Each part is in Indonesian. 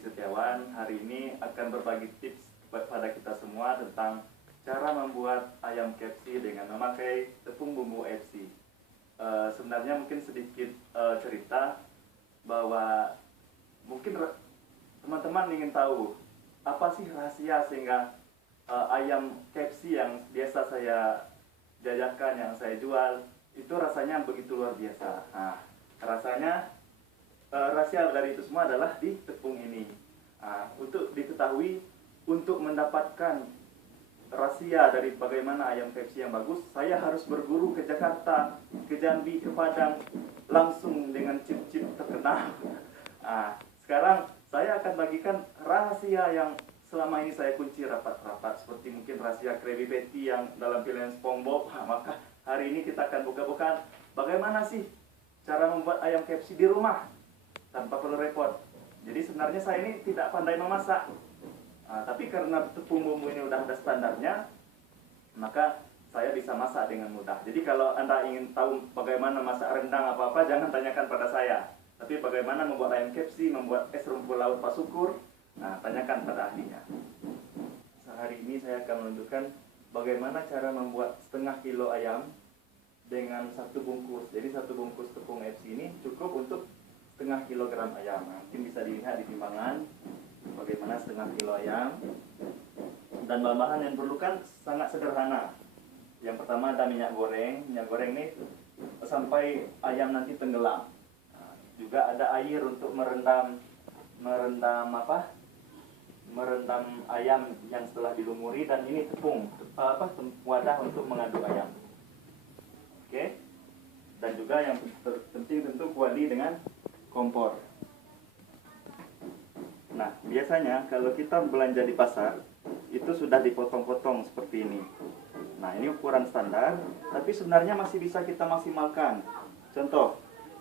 Setiawan. Hari ini akan berbagi tips kepada kita semua tentang cara membuat ayam KFC dengan memakai tepung bumbu FC. Sebenarnya mungkin sedikit cerita bahwa mungkin teman-teman ingin tahu apa sih rahasia sehingga ayam KFC yang biasa saya jajakan, yang saya jual, itu rasanya begitu luar biasa. Nah, rasanya rahasia dari itu semua adalah di tepung ini. Untuk diketahui, untuk mendapatkan rahasia dari bagaimana ayam KFC yang bagus, saya harus berguru ke Jakarta, ke Jambi, ke Padang, langsung dengan chip-chip terkenal. Sekarang saya akan bagikan rahasia yang selama ini saya kunci rapat-rapat, seperti mungkin rahasia Krabby Patty yang dalam film SpongeBob. Maka hari ini kita akan buka-bukaan bagaimana sih cara membuat ayam KFC di rumah tanpa perlu repot. Jadi sebenarnya saya ini tidak pandai memasak, tapi karena tepung bumbu ini udah ada standarnya, maka saya bisa masak dengan mudah. Jadi kalau Anda ingin tahu bagaimana masak rendang apa-apa, jangan tanyakan pada saya. Tapi bagaimana membuat ayam KFC, membuat es rumput laut Pak Syukur, tanyakan pada ahlinya. Hari ini saya akan menunjukkan bagaimana cara membuat setengah kilo ayam dengan satu bungkus. Jadi satu bungkus tepung FC ini cukup untuk setengah kilogram ayam. Mungkin bisa dilihat di timbangan bagaimana setengah kilo ayam. Dan bahan-bahan yang diperlukan sangat sederhana. Yang pertama ada minyak goreng. Minyak goreng ini sampai ayam nanti tenggelam. Juga ada air untuk merendam ayam yang setelah dilumuri, dan ini tepung, wadah untuk mengaduk ayam. Oke. Dan juga yang penting tentu kuali dengan kompor. Nah, biasanya kalau kita belanja di pasar itu sudah dipotong-potong seperti ini. Nah, ini ukuran standar, tapi sebenarnya masih bisa kita maksimalkan. Contoh,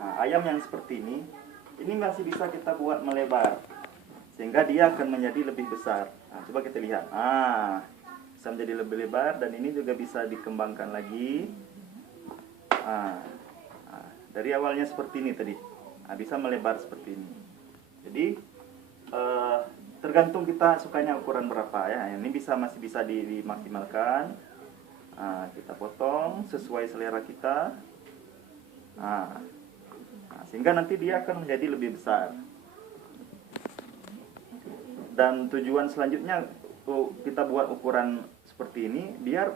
ayam yang seperti ini masih bisa kita buat melebar sehingga dia akan menjadi lebih besar. Coba kita lihat. Bisa menjadi lebih lebar, dan ini juga bisa dikembangkan lagi. Dari awalnya seperti ini tadi, bisa melebar seperti ini. Jadi tergantung kita sukanya ukuran berapa ya. Ini masih bisa dimaksimalkan. Kita potong sesuai selera kita. Sehingga nanti dia akan menjadi lebih besar. Dan tujuan selanjutnya kita buat ukuran seperti ini biar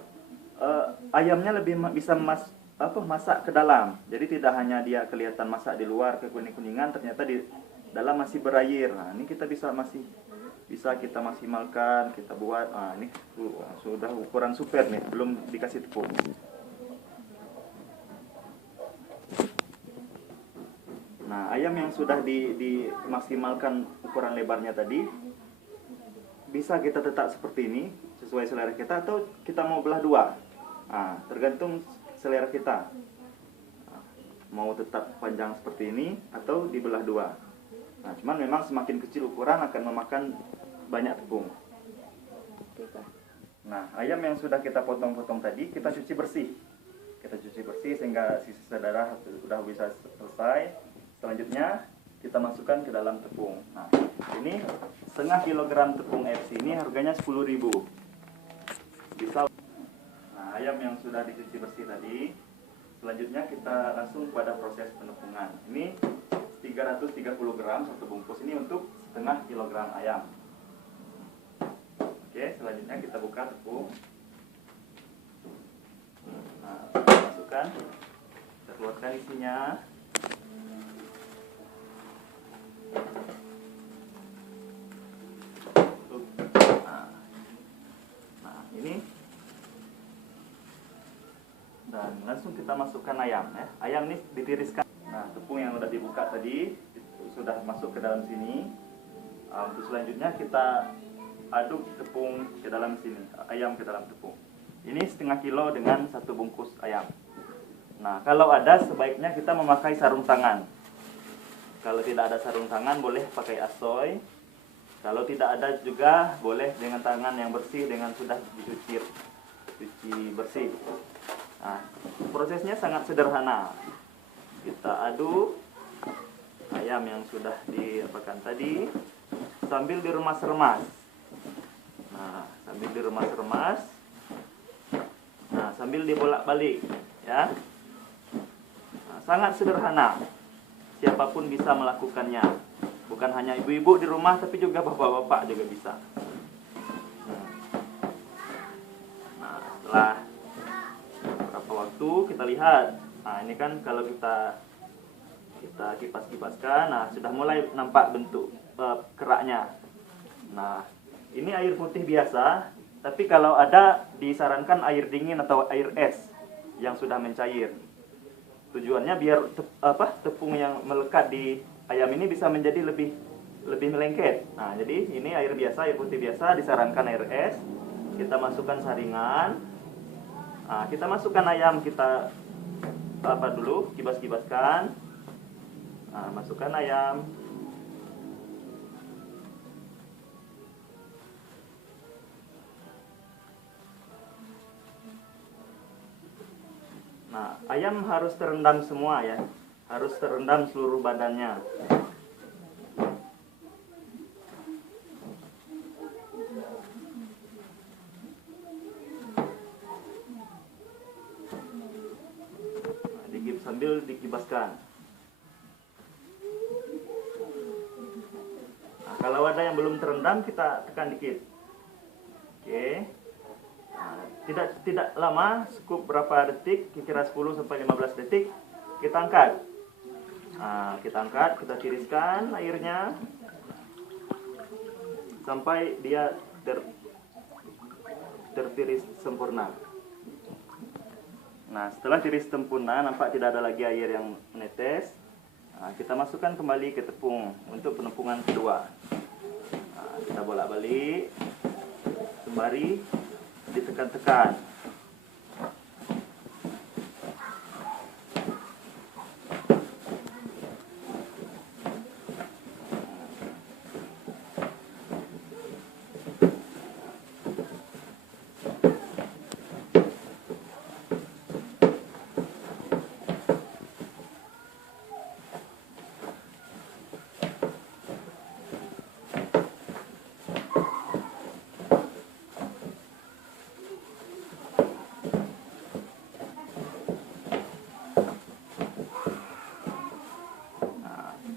ayamnya lebih bisa masak ke dalam. Jadi tidak hanya dia kelihatan masak di luar ke kuning-kuningan, ternyata di dalam masih berair. Ini kita bisa kita maksimalkan, kita buat. Ini sudah ukuran super nih, belum dikasih tepung. Ayam yang sudah dimaksimalkan ukuran lebarnya tadi, bisa kita tetap seperti ini sesuai selera kita, atau kita mau belah dua. Tergantung selera kita. Mau tetap panjang seperti ini atau dibelah dua. Cuman memang semakin kecil ukuran akan memakan banyak tepung. Ayam yang sudah kita potong-potong tadi kita cuci bersih. Kita cuci bersih sehingga sisa darah sudah bisa selesai. Selanjutnya kita masukkan ke dalam tepung. Ini setengah kilogram tepung FC ini harganya 10.000. Bisa. Ayam yang sudah dicuci bersih tadi, selanjutnya kita langsung pada proses penepungan. Ini 330 gram satu bungkus ini untuk setengah kilogram ayam. Oke, selanjutnya kita buka tepung. Kita masukkan, kita keluarkan isinya. Ini, dan langsung kita masukkan ayam ya. Ayam ini ditiriskan. Tepung yang sudah dibuka tadi sudah masuk ke dalam sini. Untuk selanjutnya kita aduk tepung ke dalam sini, ayam ke dalam tepung. Ini setengah kilo dengan satu bungkus ayam. Kalau ada sebaiknya kita memakai sarung tangan. Kalau tidak ada sarung tangan boleh pakai asoy. Kalau tidak ada juga boleh dengan tangan yang bersih, dengan sudah cuci bersih. Prosesnya sangat sederhana. Kita aduk ayam yang sudah diapakan tadi. sambil diremas-remas. Nah, sambil diremas-remas. Nah, sambil dibolak-balik, ya. Nah, sangat sederhana. Siapapun bisa melakukannya. Bukan hanya ibu-ibu di rumah, tapi juga bapak-bapak juga bisa. Nah, setelah beberapa waktu kita lihat. Nah, ini kan kalau kita kipas-kipaskan, nah sudah mulai nampak bentuk keraknya. Nah, ini air putih biasa, tapi kalau ada disarankan air dingin atau air es yang sudah mencair. Tujuannya biar tepung yang melekat di ayam ini bisa menjadi lebih melengket. Nah, jadi ini air biasa, air putih biasa, disarankan air es. Kita masukkan saringan. Nah, kita masukkan ayam, kita dulu kibas-kibaskan. Nah, masukkan ayam. Nah, ayam harus terendam semua ya. Harus terendam seluruh badannya. Nah, sambil dikibaskan. Nah, kalau ada yang belum terendam, kita tekan dikit. Oke. Nah, tidak lama, cukup berapa detik, kira-kira 10 sampai 15 detik, kita angkat. Nah, kita angkat, kita tiriskan airnya sampai dia tertiris sempurna. Nah, setelah tiris sempurna, nampak tidak ada lagi air yang menetes. Nah, kita masukkan kembali ke tepung untuk penumpukan kedua. Nah, kita bolak-balik sembari ditekan-tekan.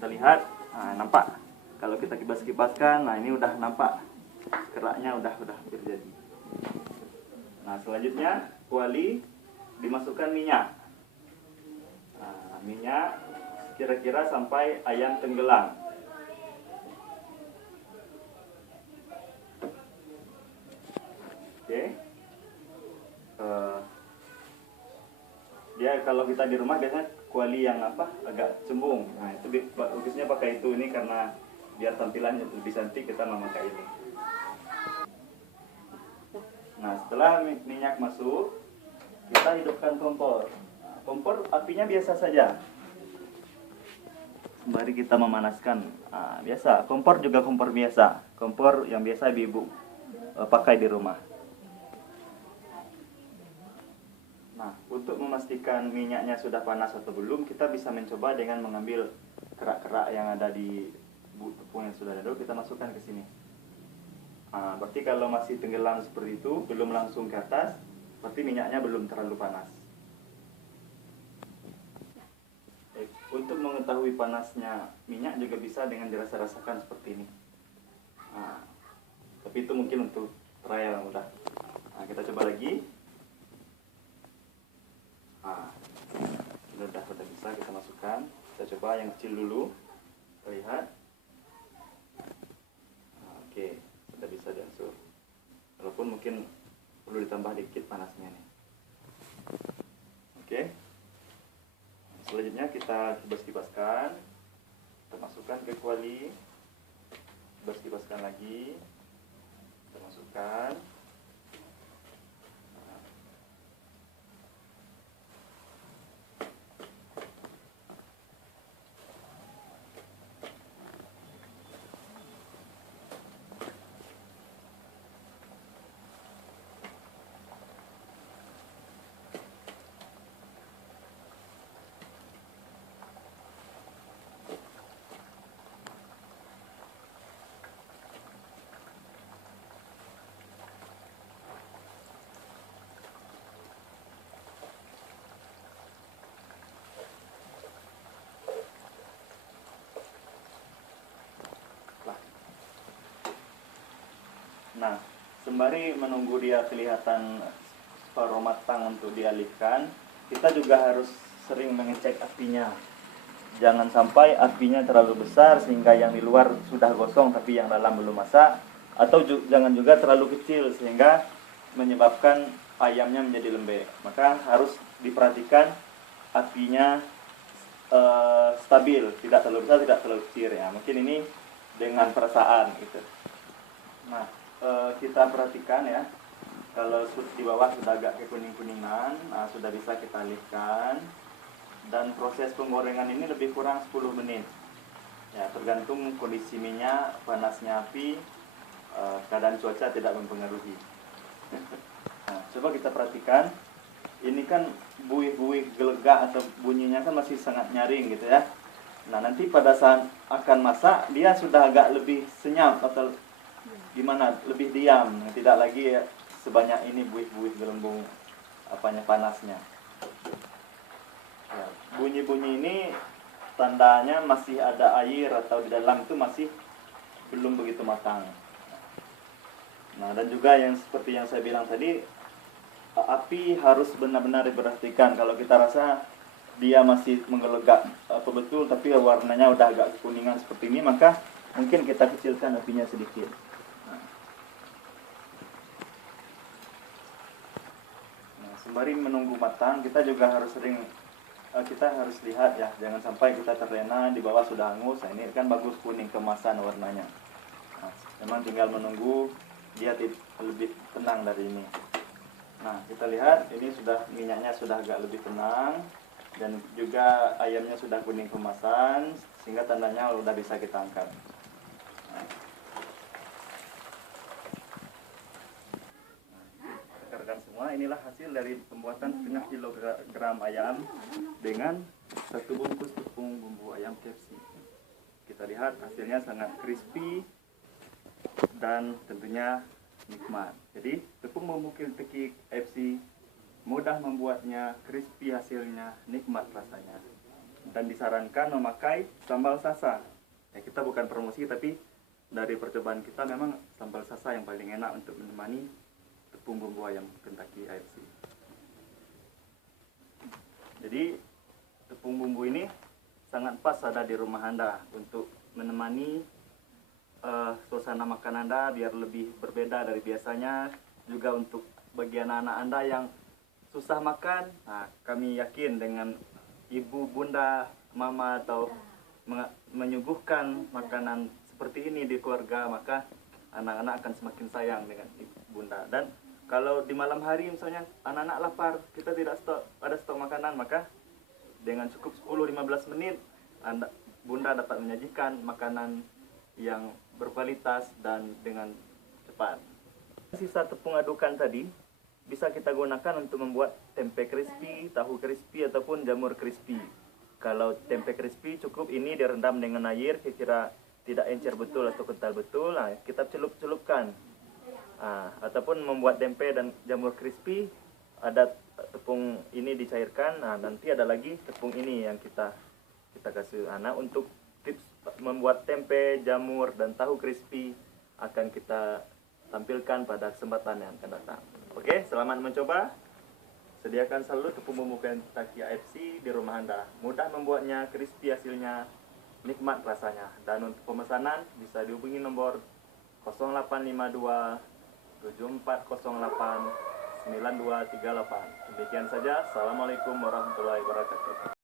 Lihat, nah, nampak kalau kita kibas-kibaskan, nah ini udah nampak keraknya udah hampir jadi. Nah, selanjutnya kuali dimasukkan minyak. Nah, minyak kira-kira sampai ayam tenggelam. Oke. Dia kalau kita di rumah biasanya kuali yang agak cembung. Nah, itu bagusnya pakai itu, ini karena biar tampilannya lebih cantik kita memakai ini. Nah, setelah minyak masuk, kita hidupkan kompor. Nah, kompor apinya biasa saja. Sembari kita memanaskan. Nah, biasa, kompor juga kompor biasa. Kompor yang biasa ibu pakai di rumah. Nah, untuk memastikan minyaknya sudah panas atau belum, kita bisa mencoba dengan mengambil kerak-kerak yang ada di tepung yang sudah ada, kita masukkan ke sini. Nah, berarti kalau masih tenggelam seperti itu, belum langsung ke atas, berarti minyaknya belum terlalu panas. Untuk mengetahui panasnya minyak juga bisa dengan dirasa-rasakan seperti ini. Nah, tapi itu mungkin untuk trial yang mudah. Nah, kita coba lagi. Nah, udah bisa kita masukkan. Kita coba yang kecil dulu. Kita lihat. Nah, oke, sudah bisa diangsur. Walaupun mungkin perlu ditambah dikit panasnya nih. Oke. Selanjutnya kita kibas-kibaskan. Kita masukkan ke kuali. Kibas-kibaskan lagi. Kita masukkan. Nah, sembari menunggu dia kelihatan aroma matang untuk dialihkan, kita juga harus sering mengecek apinya. Jangan sampai apinya terlalu besar sehingga yang di luar sudah gosong tapi yang dalam belum masak, atau jangan juga terlalu kecil sehingga menyebabkan ayamnya menjadi lembek. Maka harus diperhatikan apinya stabil, tidak terlalu besar, tidak terlalu kecil ya. Mungkin ini dengan perasaan gitu. Nah, kita perhatikan ya, kalau di bawah sudah agak kekuning-kuningan, nah sudah bisa kita alihkan. Dan proses penggorengan ini lebih kurang 10 menit. Ya, tergantung kondisi minyak, panasnya api, keadaan cuaca tidak mempengaruhi. Nah, coba kita perhatikan. Ini kan buih-buih gelegak atau bunyinya kan masih sangat nyaring gitu ya. Nah, nanti pada saat akan masak dia sudah agak lebih senyap atau gimana, lebih diam, tidak lagi ya, sebanyak ini buih-buih gelembung panasnya. Ya, bunyi-bunyi ini tandanya masih ada air atau di dalam itu masih belum begitu matang. Nah, dan juga yang seperti yang saya bilang tadi, api harus benar-benar diperhatikan. Kalau kita rasa dia masih menggelegak betul tapi warnanya udah agak kekuningan seperti ini, maka mungkin kita kecilkan apinya sedikit. Nah, sembari menunggu matang, kita juga harus lihat ya, jangan sampai kita terlena di bawah sudah hangus. Nah, ini kan bagus kuning kemasan warnanya. Nah, memang tinggal menunggu dia lebih tenang dari ini. Nah, kita lihat ini minyaknya sudah agak lebih tenang dan juga ayamnya sudah kuning kemasan sehingga tandanya sudah bisa kita angkat. Nah, rekan-rekan semua, inilah hasil dari pembuatan setengah kilogram ayam dengan 1 bungkus tepung bumbu ayam KFC. Kita lihat hasilnya sangat crispy dan tentunya nikmat. Jadi tepung bumbu KFC mudah membuatnya, crispy hasilnya, nikmat rasanya. Dan disarankan memakai sambal sasa. Ya, kita bukan promosi tapi dari percobaan kita memang sambal sasa yang paling enak untuk menemani tepung bumbu ayam Kentucky KFC. Jadi tepung bumbu ini sangat pas ada di rumah Anda untuk menemani suasana makan Anda biar lebih berbeda dari biasanya. Juga untuk bagi anak-anak Anda yang susah makan, nah, kami yakin dengan ibu, bunda, mama atau menyuguhkan makanan seperti ini di keluarga, maka anak-anak akan semakin sayang dengan ibu, bunda. Dan kalau di malam hari misalnya anak-anak lapar, kita tidak ada stok makanan, maka dengan cukup 10-15 menit bunda dapat menyajikan makanan yang berkualitas dan dengan cepat. Sisa tepung adukan tadi bisa kita gunakan untuk membuat tempe crispy, tahu crispy ataupun jamur crispy. Kalau tempe crispy cukup ini direndam dengan air kira-kira tidak encer betul atau kental betul. Nah, kita celup-celupkan. Ataupun membuat tempe dan jamur crispy, ada tepung ini dicairkan. Nah, nanti ada lagi tepung ini yang kita kasih. Nah, untuk tips membuat tempe, jamur, dan tahu crispy akan kita tampilkan pada kesempatan yang akan datang. Oke, selamat mencoba. Sediakan selalu tepung bumbu Kentucky KFC di rumah Anda. Mudah membuatnya, crispy hasilnya, nikmat rasanya. Dan untuk pemesanan bisa dihubungi nomor 0852 7408 9238. Demikian saja. Assalamualaikum warahmatullahi wabarakatuh.